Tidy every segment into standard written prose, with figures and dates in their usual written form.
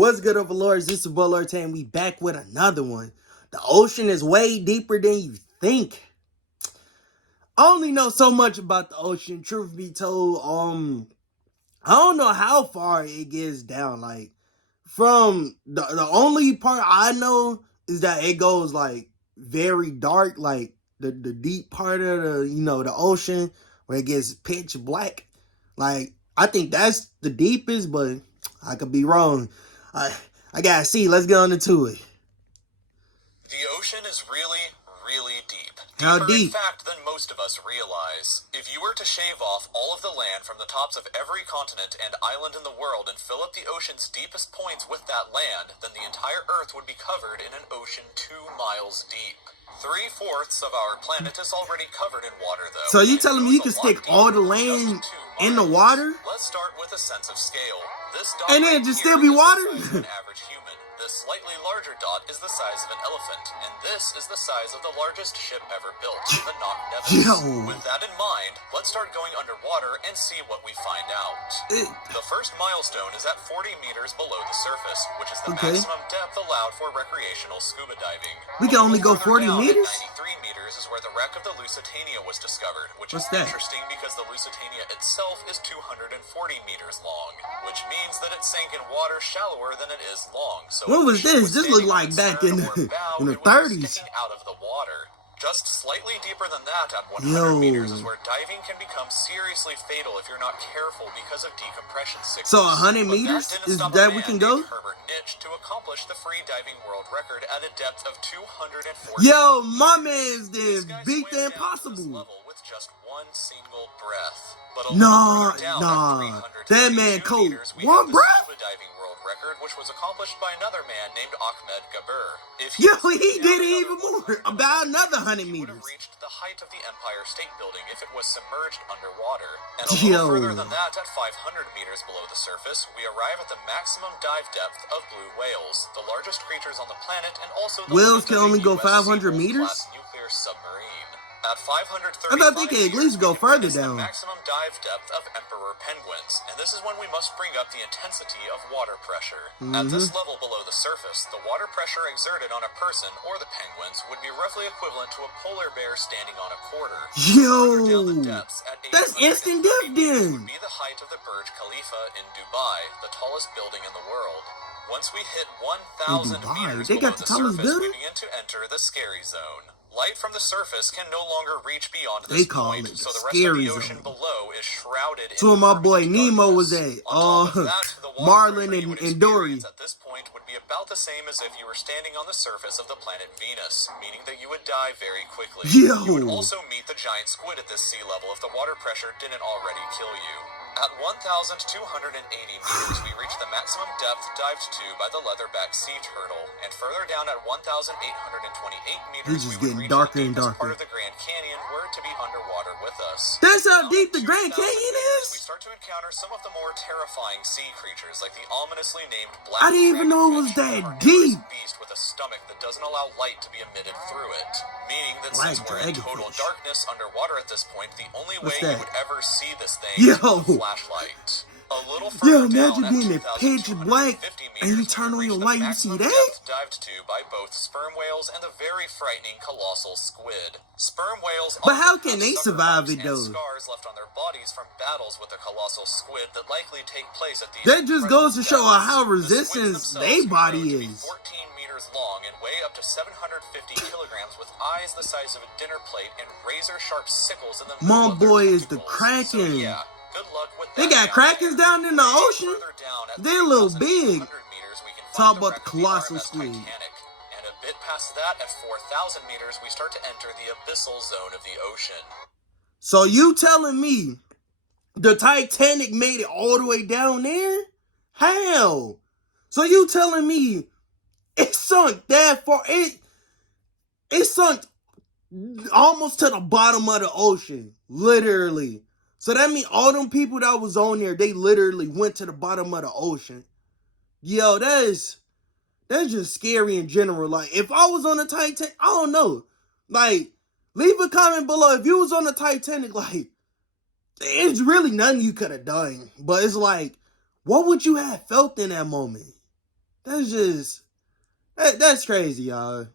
What's good, overlords? This is Bullard and we back with another one. The ocean is way deeper than you think. I only know so much about the ocean, truth be told. I don't know how far it gets down. Like, from the only part I know is that it goes like very dark, like the deep part of the ocean where it gets pitch black. Like, I think that's the deepest, but I could be wrong. I gotta see. Let's get on into it. The ocean is really, really deep. How Deeper, deep? in fact, than most of us realize. If you were to shave off all of the land from the tops of every continent and island in the world and fill up the ocean's deepest points with that land, then the entire Earth would be covered in an ocean 2 miles deep. 3/4 of our planet is already covered in water, though. So you telling me you can stick all the land in the water? Let's start with a sense of scale. This dot And then right just here still be is the water? size of an average human. This slightly larger dot is the size of an elephant, and this is the size of the largest ship ever built, the Knock Nevis. Yo. With that in mind, let's start going underwater and see what we find out. The first milestone is at 40 meters below the surface, which is the maximum depth allowed for recreational scuba diving. We can only go 40 Down meters? At 93 meters is where the wreck of the Lusitania was discovered, which What's is that? interesting because the Lusitania itself is 240 meters long, which means that it sank in water shallower than it is long. So What was if the ship this? This looked standing on like its back stern in or bow, in the it would be 30s. sticking out of the water. Just slightly deeper than that, at 100 Yo. meters, is where diving can become seriously fatal if you're not careful because of decompression sickness. So 100 But meters? that didn't Is stop a that we man can go? named Herbert Nitsch to accomplish the free diving world record at a depth of 240 Yo, my man's This then guy beat swam the down to this impossible. level with just one single breath. But a Nah, little further down nah. at That man 332 cold. meters, we One have the breath? scuba diving world record, which was accomplished by another man named Ahmed Gabir. If Yo, was he down did it even another more. About another 100 he would have meters. reached the height of the Empire State Building if it was submerged underwater. And a Yo. little further than that, at 500 meters below the surface, we arrive at the maximum dive depth of blue whales, the largest creatures on the planet, and also the Whales limit can of a only go US 500 Seawolf meters? class nuclear submarine. At 535 I thought they could at least go meters, we further witness down. the maximum dive depth of emperor penguins, and this is when we must bring up the intensity of water pressure. At this level below the surface, the water pressure exerted on a person or the penguins would be roughly equivalent to a polar bear standing on a quarter. Further down the Yo, depths, at that's 830 instant death meters, then. would be the height of the Burj Khalifa in Dubai, the tallest building in the world. Once we hit 1,000 Dubai? meters They below got the the tallest surface, building? we begin to enter the scary zone. Light from the surface can no longer reach beyond They this call point, it the so the rest scary of the ocean zone. below is shrouded So in my boy permanent Nemo was darkness. at, On top of that, the water Marlin pressure you and would Dory. experience at this point would be about the same as if you were standing on the surface of the planet Venus, meaning that you would die very quickly. Yo. You would also meet the giant squid at this sea level if the water pressure didn't already kill you. At 1,280 meters, we reach the maximum depth dived to by the leatherback sea turtle, and further down at 1,828 meters, This is we would getting reach darker the and deepest darker. part of the Grand Canyon, were it to be underwater with us. That's how Now, deep the at Grand 2,000 Canyon meters, We is? start to encounter some of the more terrifying sea creatures, like the ominously named black I didn't even know it was dragonfish, a that carnivorous deep. beast with a stomach that doesn't allow light to be emitted through it. Meaning that Black since we're in total dragonfish. darkness underwater at this point, the only way What's you that? would ever see this thing Yo. is with a flashlight. A little Yo, further imagine down being at in pitch black 2,250 and you meters, turn on we your reach light, the you see maximum that? depth dived to by both sperm whales and the very frightening colossal squid. Sperm whales But how often can have they sucker survive marks it, and though? scars left on their bodies from battles with the colossal squid that likely take place at these That just goes to show incredible how depths. The squids resistance themselves they can grow body to be is. 14 meters long and weigh up to 750 kilograms with eyes the size of a dinner plate and razor-sharp sickles in the My middle of their boy is the tentacles. So Kraken. yeah, good luck with They got that Krakens down in the Way ocean? further down at They're a little 3,800 big. meters, we can Talk find about wreck the of the colossal RMS squid. Titanic. And a bit past that, at 4,000 meters, we start to enter the abyssal zone of the ocean. So you telling me the Titanic made it all the way down there? How? So you telling me it sunk that far? It sunk almost to the bottom of the ocean, literally. So that means all them people that was on there, they literally went to the bottom of the ocean. Yo, that's just scary in general. Like, if I was on the Titanic, I don't know. Like, leave a comment below. If you was on the Titanic, like, it's really nothing you could have done. But it's like, what would you have felt in that moment? That's crazy, y'all.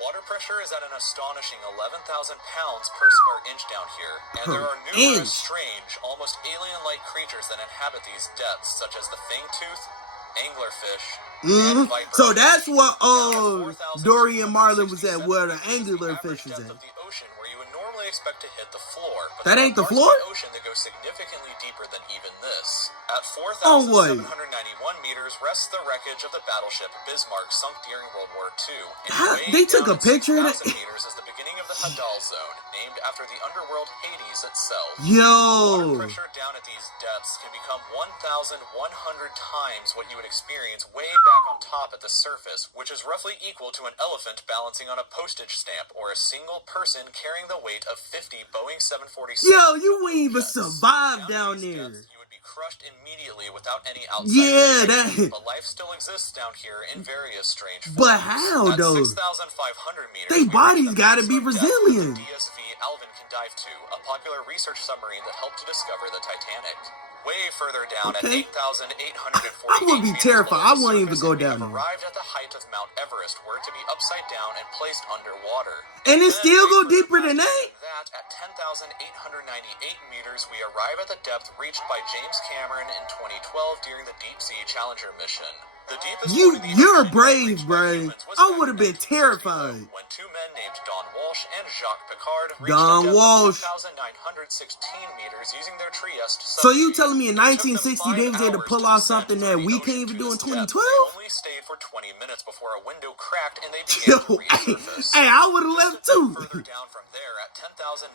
Water pressure is at an astonishing 11,000 pounds per square inch down here, and there are numerous strange, almost alien-like creatures that inhabit these depths, such as the fangtooth, anglerfish, and viper. So that's what Down Dory and Marlin was at, 4,267 where the meters is the anglerfish average was depth at. of the ocean, where you would normally expect to hit the floor. But That there ain't are the parts floor? of the ocean that go significantly deeper than even this. At Oh, wait. 4,791 meters rests the wreckage of the battleship Bismarck, sunk during World War II. And How- way they took down a at picture of 6,000 that? meters is the beginning of the Hadal Zone, named after the underworld Hades itself. Water Yo, pressure down at these depths can become 1,100 times what you would experience way back on top at the surface, which is roughly equal to an elephant balancing on a postage stamp or a single person carrying the weight of 50 Boeing 747. yo, you wouldn't even jets. survive down these there. depths, you would be crushed immediately without any outside Yeah, protection, that. but life still exists down here in various strange forms. But how At though? 6,500 meters, They we reach bodies the gotta be maximum depth that resilient. the DSV Alvin can dive to, a popular research submarine that helped to discover the Titanic. Way further down Okay. at 8,848 I would be meters terrified. below I the wouldn't even surface, go and we down have there. arrived at the height of Mount Everest, where to be upside down and placed underwater. And it Then, still way go further deeper than past that? at 10,898 meters, we arrive at the depth reached by James Cameron in 2012 during the Deep Sea Challenger mission. The deepest point in the You're ocean brave, reached by bro. humans was I back would in have been 1960, terrified. when two men named Don Walsh and Jacques Piccard reached Don a depth Walsh. of 2,916 meters using their Trieste So you submarine. telling me in It took them 1960 5 they was able to hours pull to off descend something that through the we ocean can't even to do in this depth. 2012? They only stayed for 20 minutes before a window cracked and they began Yo, to resurface. hey, I would have left too. Further down from there at 10,972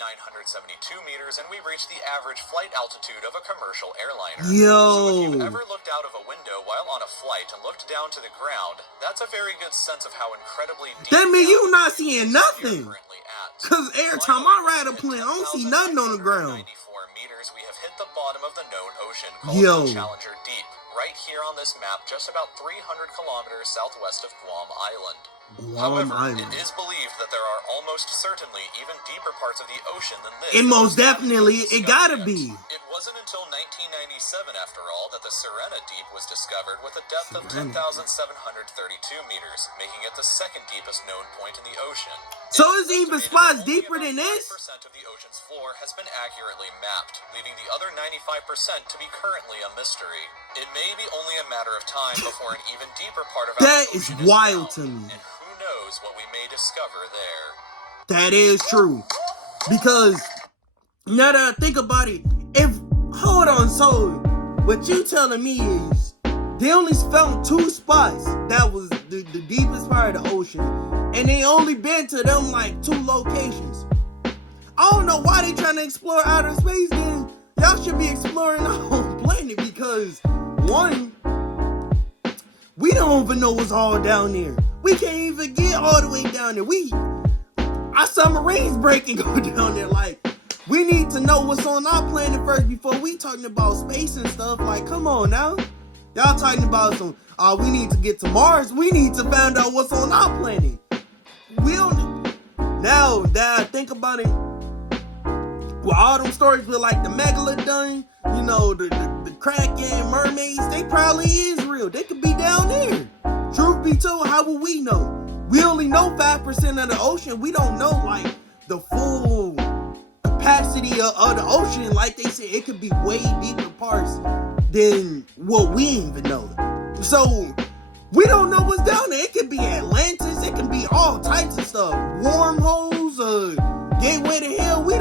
meters, and we reach the average flight altitude of a commercial airliner. So if you've Yo, ever looked out of a window while on a flight and looked down to the ground, that's a very good sense of how incredibly deep that mean you down not the seeing we are nothing. currently at. Cause every time I ride a plane, I don't see nothing on the ground. 10,994 meters, we have hit the bottom of the known ocean called Yo. the Challenger Deep, right here on this map, just about 300 kilometers southwest of Guam Island. Guam However, Island. it is believed that there are almost certainly even deeper parts of the ocean than this. It that most just haven't been definitely, it gotta discovered be. yet. It wasn't until 1997, after all, that the Serena Deep was discovered with a depth of Serena. 10,732 meters, making it the second deepest known point in the ocean. So It is it's even estimated spots that only deeper about than this? 5% of the ocean's floor has been accurately mapped, leaving the other 95% to be currently a mystery. It may be only a matter of time before an even deeper part of That our is ocean wild found, to me. and who knows what we may discover there. That is true. Because now that I think about it, hold on, so what you telling me is they only found 2 spots that was the deepest part of the ocean, and they only been to them like 2 locations. I don't know why they trying to explore outer space then. Y'all should be exploring our whole planet because, one, we don't even know what's all down there. We can't even get all the way down there. Our submarines break and go down there. Like, we need to know what's on our planet first before we talking about space and stuff. Like, come on now. Y'all talking about some, we need to get to Mars. We need to find out what's on our planet. We don't, now that I think about it, well, all them stories with like the Megalodon, you know, the Kraken, mermaids, they probably is real. They could be down there. Truth be told, how will we know? We only know 5% of the ocean. We don't know like the full capacity of the ocean. Like they said, it could be way deeper parts than what we even know. So we don't know what's down there. It could be Atlantis. It can be all types of stuff. Wormholes, gateway to hell. We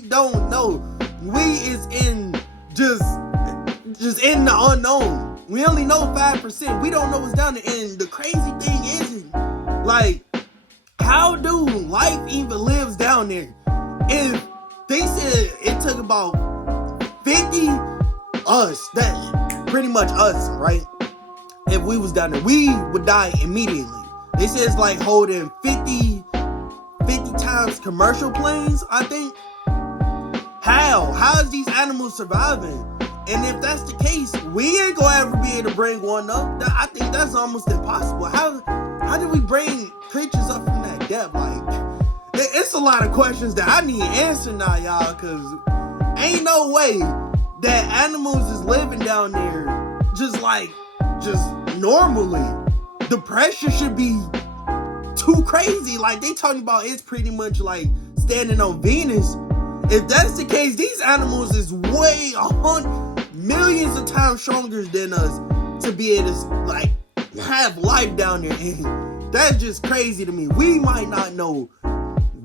don't know. We is in just in the unknown. We only know 5%. We don't know what's down there. And the crazy thing is, like, how do life even lives down there? If they said it took about 50 us, that pretty much us, right? If we was down there, we would die immediately. They said it's like holding 50 times commercial planes, I think. How is these animals surviving? And if that's the case, we ain't gonna ever be able to bring one up. I think that's almost impossible. How do we bring creatures up from that depth? Like, it's a lot of questions that I need answered now, y'all, because ain't no way that animals is living down there just normally, the pressure should be too crazy. Like, they talking about it's pretty much like standing on Venus. If that's the case, these animals is way millions of times stronger than us to be able to like have life down there. And that's just crazy to me. We might not know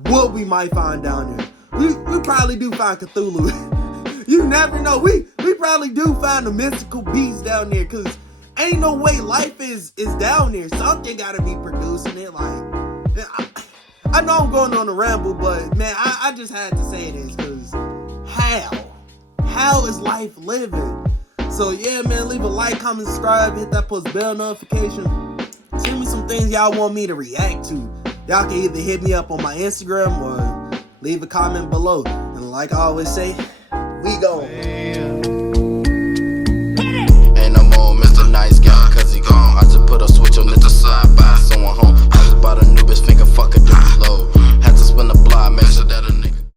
what we might find down there. We probably do find Cthulhu. You never know. We probably do find a mystical beast down there, because ain't no way life is down there. Something gotta be producing it. Like, I know I'm going on a ramble, but man, I just had to say this, because how is life living? So yeah, man, leave a like, comment, subscribe, hit that post bell notification. Send me some things y'all want me to react to. Y'all can either hit me up on my Instagram or leave a comment below. And like I always say, we go.